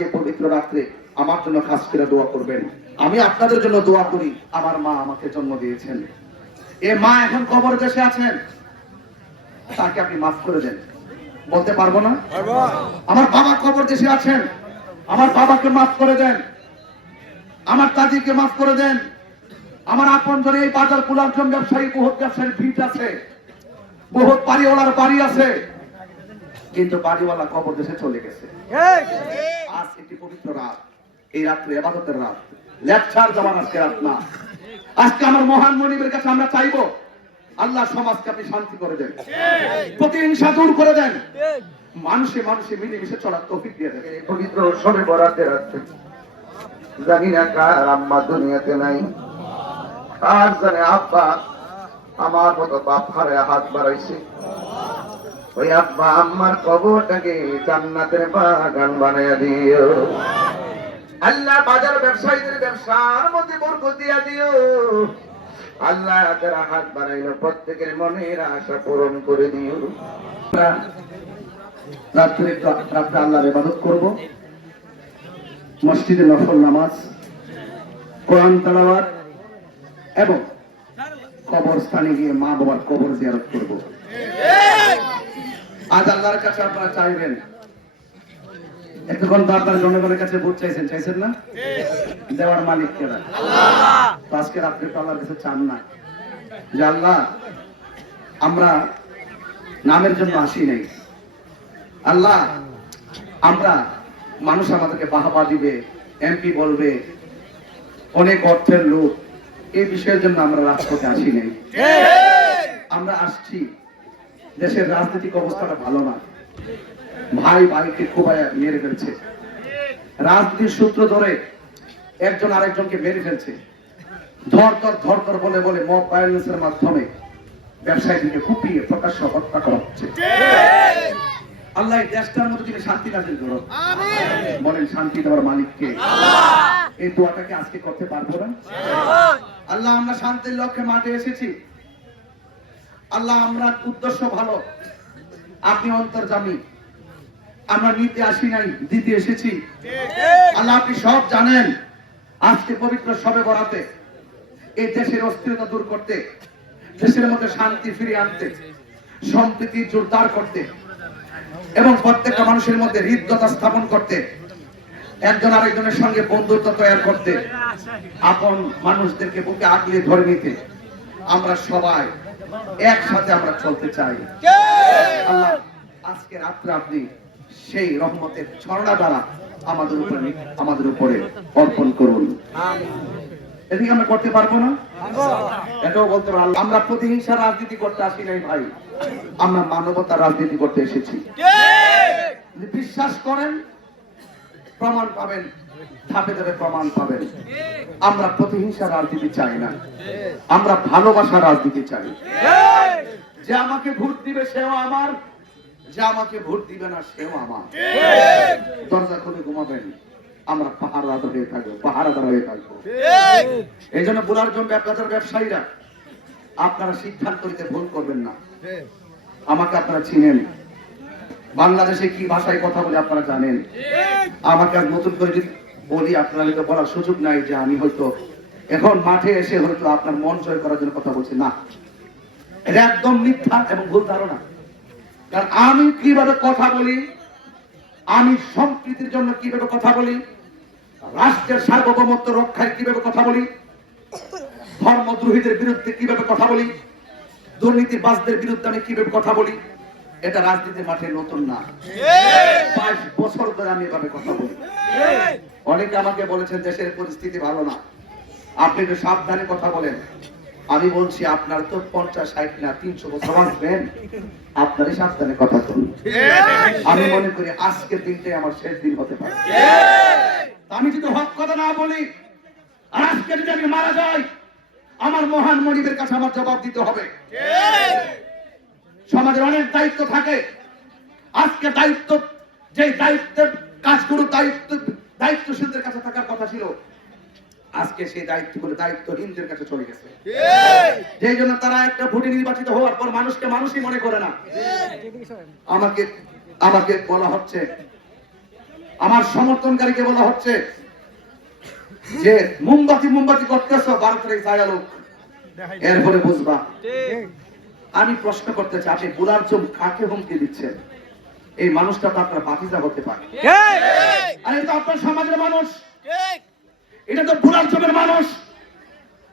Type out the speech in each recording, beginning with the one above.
আজকে পবিত্র রাত্রে আমার জন্য খাস করে দোয়া করবেন। আমি আপনাদের জন্য দোয়া করি। আমার মা আমাকে জন্ম দিয়েছেন, এ মা এখন কবর দেশে আছেন, তাকে আপনি মাফ করে দেন। বলতে পারবো না? আমার বাবা কবর দেশে আছেন, আমার বাবাকে মাফ করে দেন, আমার দাদিকে মাফ করে দেন। আমার আপন জনে এই বাজার কুলারজম ব্যবসায়ী, বহুত ব্যবসায়ীর ভিট আছে, বহুত বাড়িওয়ালার বাড়ি আছে, কিন্তু বাড়িওয়ালা কবর দেশে চলে গেছে। আজ একটি পবিত্র রাত, এই রাত্রে ইবাদতের রাত, লেকচার দেওয়ার আজকে রাত না। আজকে আমার মহান মনিবের কাছে আমরা চাইবো, আল্লাহ সমাজকে আপনি শান্তি করে দেন, প্রতিহিংসা দূর করে দেন, মানুষে মানুষে মিলেমিশে চলার তৌফিক দিয়ে দেন। এই পবিত্র শবে বরাতের রাতে জানি না কার আম্মা দুনিয়াতে নাই, আর জানে আব্বা আমার মতো বাপ হারে হাত বাড়াইছে। ওই আব্বা আম্মার কবরটাকে জান্নাতের বাগান বানাইয়া দিও আল্লাহ। বাজার ব্যবসায়ীদের ব্যবসার মধ্যে বরকত দিয়া দিও আল্লাহ। যারা হাত বাড়াইলো প্রত্যেকের মনের আশা পূরণ করে দিও। রাত্রে আল্লাহর ইবাদত করব, মসজিদে নফল নামাজ, কোরআন তেলাওয়াত এবং কবরস্থানে গিয়ে মা বাবার কবর জিয়ারত করব। আজ আল্লাহর কাছে আপনারা চাইবেন, এতক্ষণ তো আপনারা জনগণের কাছে ভোট চাইছেন, চাইছেন না? দেওয়ার মালিক কেরা? আল্লাহ। আজকে রাত্রে তো আল্লাহর কাছে চান না যে আল্লাহ আমরা নামের জন্য আসি নাই, আল্লাহ আমরা মানুষ আমাদেরকে বাহবা দিবে, এমপি বলবে, অনেক অর্থের লোক, এই বিষয়ের জন্য আমরা রাজপথে আসি নাই। আমরা আসছি, দেশের রাজনৈতিক অবস্থাটা ভালো না, ভাই ভাইকে কোবায় মেরে ফেলছে, রাজনীতির সূত্র ধরে একজন আরেকজনকে মেরে ফেলছে, ধর বলে বলে মব ভায়োলেন্সের মাধ্যমে ব্যবসায়ীদেরকে কুপিয়ে প্রকাশ্য হত্যা করা হচ্ছে। আল্লাহ এই দেশটার মধ্যে তুমি শান্তি নাজিল করো, বলেন শান্তি দেওয়ার মালিককে। এই দোয়াটাকে আজকে করতে পারবো না? আল্লাহ আমরা শান্তির লক্ষ্যে মাঠে এসেছি, আল্লাহ আমরা উদ্দেশ্য ভালো, আপনি অন্তর্যামী, আমরা নিতে আসি নাই, দিতে এসেছি। আল্লাহ আপনি সব জানেন। আজকে পবিত্র শবে বরাতে এই দেশের অস্থিরতা দূর করতে, দেশের মধ্যে শান্তি ফিরিয়ে আনতে, সম্প্রীতি জোরদার করতে এবং প্রত্যেকটা মানুষের মধ্যে হৃদ্যতা স্থাপন করতে, একজন আরেকজনের সঙ্গে বন্ধুত্ব তৈরি করতে, আপন মানুষদেরকে বুকে আগলে ধরে নিতে আমরা সবাই একসাথে আমরা চলতে চাই। আল্লাহ আজকে রাত্রে আপনি সেই রহমতের ঝর্ণা দ্বারা আমাদের উপরে অর্পণ করুন। এদিকে আমরা করতে পারবো না? এটাও বলতে পারবো, আমরা প্রতিহিংসা রাজনীতি করতে আসি নাই ভাই, আমরা মানবতার রাজনীতি করতে এসেছি। বিশ্বাস করেন, প্রমাণ পাবেন, ধাপে ধাপে প্রমাণ পাবেন। আমরা প্রতিহিংসা রাজনীতি চাই না, আমরা ভালোবাসার রাজনীতি চাই। যে আমাকে ভোট দিবে সেও আমার, যে আমাকে ভোট দিবে না সেও আমার। দরজা খুলে ঘুমাবেন, আমরা পাহারাদার হয়ে থাকবো, পাহারাদার হয়ে থাকবো। এই জন্য বুলারজম ব্যবসায়ীরা আপনারা সিদ্ধান্ত নিতে ভুল করবেন না। আমাকে আপনারা চিনেন, বাংলাদেশে কি ভাষায় কথা বলে আপনারা জানেন। আমাকে আর নতুন করে যদি বলি আপনারা হয়তো বলার সুযোগ নাই যে আমি হয়তো এখন মাঠে এসে হয়তো আপনার মন জয় করার জন্য কথা বলছি, না, এটা একদম মিথ্যা এবং ভুল ধারণা। কারণ আমি কিভাবে কথা বলি, আমি সম্প্রীতির জন্য কিভাবে কথা বলি, রাষ্ট্রের সার্বভৌমত্ব রক্ষায় কিভাবে কথা বলি, ধর্মদ্রোহীদের বিরুদ্ধে কিভাবে কথা বলি, দুর্নীতিবাজদের বিরুদ্ধে আমি কিভাবে কথা বলি, এটা রাজনীতির মাঠে নতুন না। 22 বছর ধরে আমি এভাবে কথা বলি। অনেকে আমাকে বলেছেন দেশের পরিস্থিতি ভালো না, আপনি একটু সাবধানে কথা বলেন। আমি বলছি আপনার তো 50, 60 না 300 বছর বাঁচবেন, আপনারই সাবধানে কথা বলুন। আমি মনে করি আজকের দিনটাই আমার শেষ দিন হতে পারে। আমি যদি হক কথা না বলি আর আজকে যদি আমি মারা যাই, আমার মহান মনিবের কাছে আমার জবাব দিতে হবে। সমাজের অনেক দায়িত্ব থাকে, আজকে দায়িত্ব, যে দায়িত্বের কাজগুলো দায়িত্বশীলদের কাছে থাকার কথা ছিল, আজকে সেই দায়িত্বগুলো দায়িত্বহীনদের কাছে চলে গেছে। যেই জন্য তারা একটা ভোটে নির্বাচিত হওয়ার পর মানুষকে মানুষই মনে করে না। আমাকে বলা হচ্ছে আমার সমর্থনকারীকে বলা হচ্ছে যে মোমবাতি মোমবাতি করতেছো 12 তারিখ ছায়া লোক, এরপরে বুঝবা। আমি প্রশ্ন করতে চাই, আপনি বুলার চোখ কাকে হুমকি দিচ্ছেন? এই মানুষটা তো আপনার ভাতিজা হতে পারে, আর এটা আপনার সমাজের মানুষ, এটা তো বুলার চোখের মানুষ।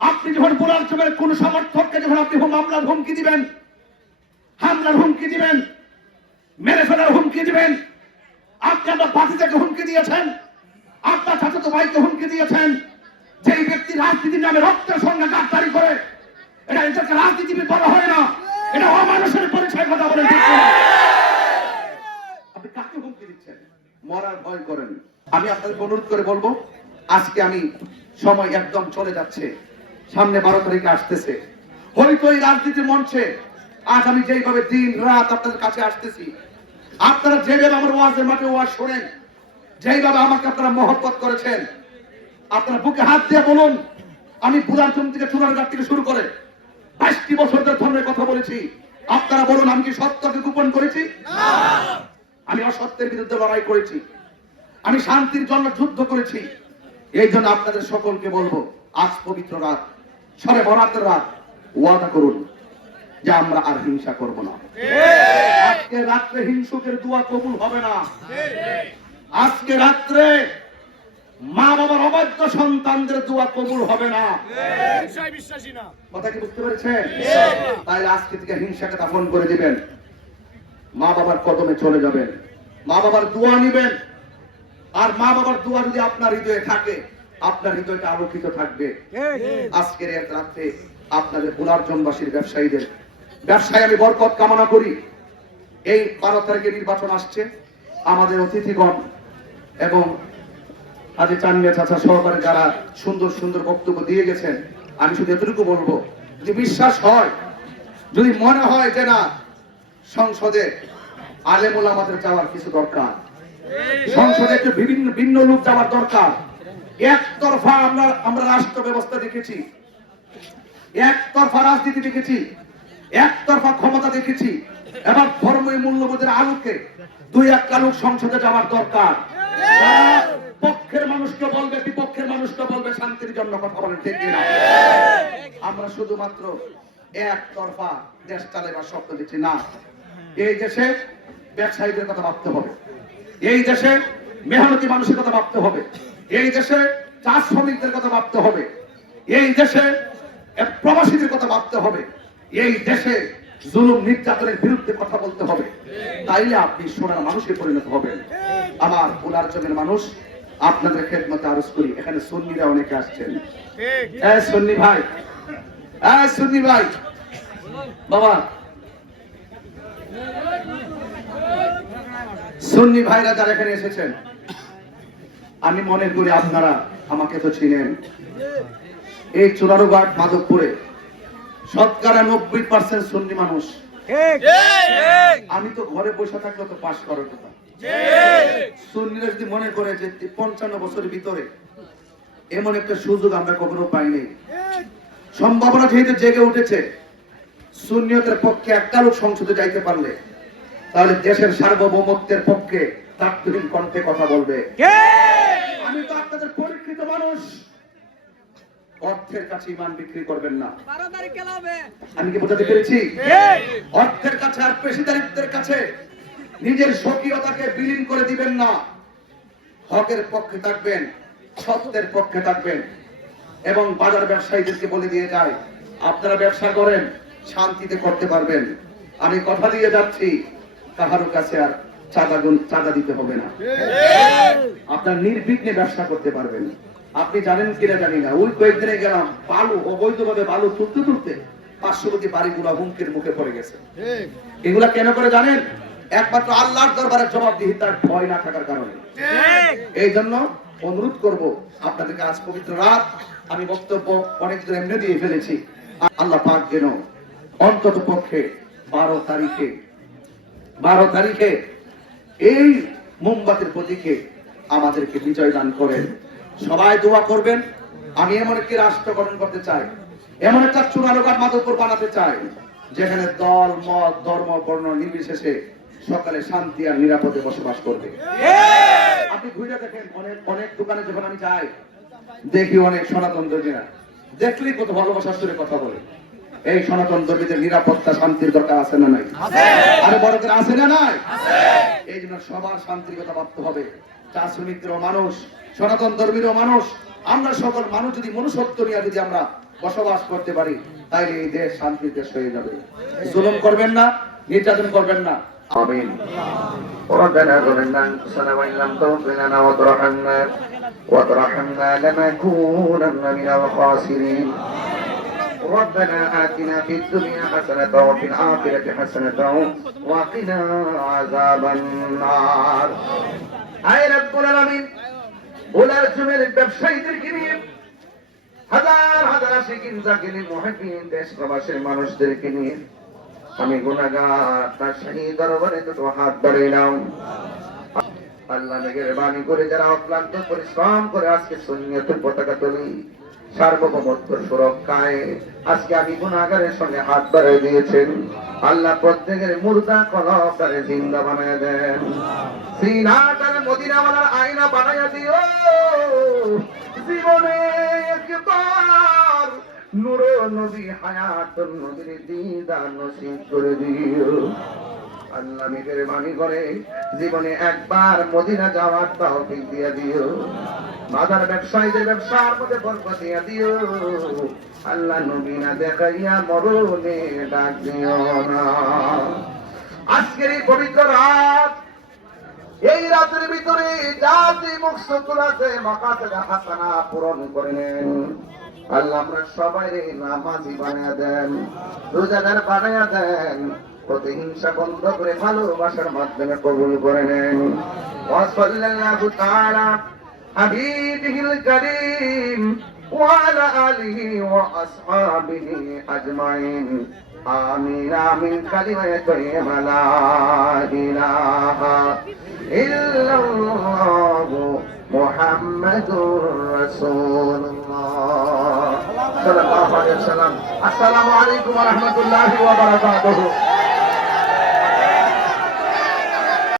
আপনি যখন বুলার চোখের কোন সমর্থককে যখন আপনি মামলার হুমকি দিবেন, হামলার হুমকি দিবেন, মেরে ফেলার হুমকি দিবেন, আপনি আপনার ভাতিজাকে হুমকি দিয়েছেন, আপনার চাচাতো ভাইকে হুমকি দিয়েছেন। যেই ব্যক্তি রাজনীতির নামে রক্তের সঙ্গে গাদ্দারি করে, এটা এদেরকে রাজনীতিবিদ বলা হয় না, এটা অমানুষের পরিচয়। কথা বলেন, আপনি কাকে হুমকি দিচ্ছেন? মরার ভয় করেন। আমি আপনাদের অনুরোধ করে বলবো, আজকে আমি সময় একদম চলে যাচ্ছে, সামনে 12 তারিখে আসতেছে, হয়তো এই রাজনীতির মঞ্চে আজ আমি যেইভাবে দিন রাত আপনাদের কাছে আসতেছি, আপনারা যেভাবে আমার ওয়াজের মাঠে ওয়াজ শোনেন, যেইভাবে আমাকে আপনারা মহব্বত করেছেন, আপনারা বুকে হাত দিয়ে বলুন, আমি বুলারচুম থেকে চুনারঘাট থেকে শুরু করে 22টি বছর ধরে কথা বলেছি। আপনারা বলুন, আমি কি সত্যকে গোপন করেছি? আমি অসত্যের বিরুদ্ধে লড়াই করেছি, আমি শান্তির জন্য যুদ্ধ করেছি। এই জন্য আপনাদের সকলকে বলবো, আজ পবিত্র রাত, শবে বরাতের রাত, ওয়াদা করুন যে আমরা আর হিংসা করব না। আজকে রাত্রে হিংসুকের দোয়া কবুল হবে না। আজকে রাত্রে মা বাবার অবাধ্য সন্তানদের দোয়া কবুল হবে না। কথা কি বুঝতে পেরেছেন? তাই আজকে থেকে হিংসাকে দাফন করে দিবেন, মা বাবার কদমে চলে যাবেন, মা বাবার দোয়া নিবেন। আর মা বাবার দোয়া যদি আপনার হৃদয়ে থাকে, আপনার হৃদয়টা আলোকিত থাকবে। আজকের এক রাত্রে আপনাদের বুলারজনবাসীর ব্যবসায়ীদের ব্যবসায় আমি বরকত কামনা করি। এই 12 তারিখে নির্বাচন আসছে, আমাদের অতিথিগণ এবং আজি চান্দিয়া চাচা সহকারে যারা সুন্দর সুন্দর বক্তব্য দিয়ে গেছেন, আমি শুধু এতটুকু বলবো, যদি বিশ্বাস হয়, যদি মনে হয় যে না সংসদে আলেমুল আমাদের যাওয়ার কিছু দরকার, সংসদে একটু ভিন্ন লোক যাওয়ার দরকার। একতরফা আমরা রাষ্ট্র ব্যবস্থা দেখেছি, একতরফা রাজনীতি দেখেছি, একতরফা ক্ষমতা দেখেছি, এবং ধর্মীয় মূল্যবোধের আলোকে 2-1টা লোক সংসদে যাওয়ার দরকার। পক্ষের মানুষকে বলবে, বিপক্ষের মানুষকে বলবে, শান্তির জন্য কথা বলেন, ঠিক কিনা? আমরা শুধুমাত্র একতরফা দেশ চালাবার স্বপ্ন দিচ্ছি না। এই দেশে ব্যবসায়ীদের কথা ভাবতে হবে, এই দেশে মেহনতি মানুষের কথা ভাবতে হবে, এই দেশে চাষ শ্রমিকদের কথা ভাবতে হবে, এই দেশে প্রবাসীদের কথা ভাবতে হবে, এই দেশে জুলুম নির্যাতনের বিরুদ্ধে কথা বলতে হবে। তাইলে আপনি সোনার মানুষে পরিণত হবেন। আমার বুলারচমের মানুষ, আপনাদের খেদমতে আরজ করি, এখানে সুন্নিরা অনেকে আসছেন। সুন্নি ভাই, সুন্নি ভাই, বাবা সুন্নি ভাইরা যারা এখানে এসেছেন, আমি মনে করি আপনারা আমাকে তো চিনেন। এই চুনারুঘাট মাধবপুরে শতকরা 90% সুন্নি মানুষ। আমি তো ঘরে বসে থাকলে তো পাশ করার কথা। সুন্নিরা যদি মনে করে যে 55 বছরের ভিতরে এমন একটা সুযোগ আমরা কখনো পাইনি, সম্ভাবনা যেহেতু জেগে উঠেছে, সুন্নিয়তের পক্ষে একটা লোক সংসদে যাইতে পারলে তাহলে দেশের সার্বভৌমত্বের পক্ষে তাৎক্ষণিক কণ্ঠে কথা বলবে। আমি তো আপনাদের পরীক্ষিত মানুষ, অর্থের কাছে ইমান বিক্রি করবেন না। আমি কি বোঝাতে পেরেছি? অর্থের কাছে আর পেশিদারিত্বের কাছে নিজের স্বকীয়তাকে বিলীন করে দিবেন না। হকের পক্ষে থাকবেন, সত্যের পক্ষে থাকবেন। এবং বাজার ব্যবসায়ীদেরকে বলে দিয়ে যায়, আপনারা ব্যবসা করেন, শান্তিতে করতে পারবেন। আমি কথা দিয়ে যাচ্ছি, কাহারও কাছে আর চাঁদা দিতে হবে না, আপনার নির্বিঘ্নে ব্যবসা করতে পারবেন। আপনি জানেন কিনা জানি না, ওই কয়েকদিনে গেলাম, বালু অবৈধভাবে বালু তুলতে তুলতে পার্শ্ববর্তী বাড়িগুলো হুমকির মুখে পড়ে গেছে। এগুলা কেন করে জানেন? একমাত্র আল্লাহর দরবারে জবাবদিহিতার ভয় না থাকার কারণে। এই জন্য অনুরোধ করব আপনাদেরকে, আজ পবিত্র রাত, আমি বক্তব্য অনেক দূর এমনি দিয়ে ফেলেছি। আল্লাহ পাক যেন অন্তত পক্ষে 12 তারিখে এই মোমবাতির প্রতীকে আমাদেরকে বিজয় দান করেন। সবাই দোয়া করবেন। আমি এমন একটি রাষ্ট্র গঠন করতে চাই, এমন একটা চুনারুঘাট মাধবপুর বানাতে চাই, যেখানে দল, মত, ধর্ম, বর্ণ নির্বিশেষে সকালে শান্তি আর নিরাপদে বসবাস করবে। আপনি ঘুরে দেখেন, অনেক অনেক দোকানে যখন আমি যাই দেখি অনেক সনাতন ধর্মীরা, দেখলেই কত ভালোবাসার সুরে কথা বলে। এই সনাতন ধর্মীদের নিরাপত্তা শান্তির দরকার আছে না নাই? আরে বড় করে আছে না নাই? এই জন্য সবার শান্তির কথা ভাবতে হবে। চা শ্রমিকদেরও মানুষ, সনাতন ধর্মীরও মানুষ, আমরা সকল মানুষ যদি মনুষ্যত্ব নিয়ে যদি আমরা বসবাস করতে পারি, তাইলে এই দেশ শান্তির দেশ হয়ে যাবে। জুলুম করবেন না, নির্যাতন করবেন না। آمين. ربنا ظلمنا أنفسنا وإن لم تغفر لنا وترحمنا لنكونن من الخاسرين. ربنا آتنا في الدنيا حسنة وفي الآخرة حسنة وقنا عذاب النار. أي رب العالمين بولاর জমির ব্যবসায়ীদেরকে নিয়ে হাজার হাজার আশিকিন জাকিরিন মুহিবিন দেশ প্রবাসের মানুষদেরকে নিয়ে আমি গুনাহগার তার শাহী দরবারে দুটো হাত বাড়াইলাম। আল্লাহ মেহেরবানি করে যারা অক্লান্ত পরিশ্রম করে আজকে সুন্নিয়তের পতাকা তুলি সার্বভৌমত্ব সুরক্ষায় আজকে আমি গুনাহগারের সঙ্গে হাত বাড়াই দিয়েছেন, আল্লাহ প্রত্যেকের মুর্দা কলবটারে জিন্দা বানায় দেন, সিনাটারে মদিনাওয়ালার আয়না বানায়া দিও, জীবনে একবার নূর নবী হায়াতুন নবীর দিদার নসিব করে দিও। আল্লাহ মেহেরবানি করে জীবনে একবার মদিনা যাওয়ার তৌফিক দিয়ে দিও। বাজার ব্যবসায়ীদের ব্যবসার মধ্যে বরকত দিয়ে দিও। আল্লাহ নবী না দেখাইয়া মরণে ডাক দিও না। আজকের এই পবিত্র রাত, এই রাতের ভিতরে জাতি মুকসুদুল আছে মাকাসিদে হাসানা পূরণ করে নেন। আল্লাহ আমরা সবাই নামাজি বানায়া দেন, রোজাদার বানায়া দেন, প্রতিহিংসা বন্ধ করে ভালোবাসার মাধ্যমে কবুল করে নেন। ওয়া সাল্লাল্লাহু তাআলা হাবিবিহিল কারীম ওয়া আলা আলিহি ওয়া আসহাবিহি আজমাইন। আমিন আমিন। কালিমায়ে তাইয়্যিবা লা ইলাহা ইল্লাল্লাহু মুহাম্মাদুর রাসূলুল্লাহ সাল্লাল্লাহু আলাইহি ওয়াসাল্লাম। আসসালামু আলাইকুম ওয়া রাহমাতুল্লাহি ওয়া বারাকাতুহু।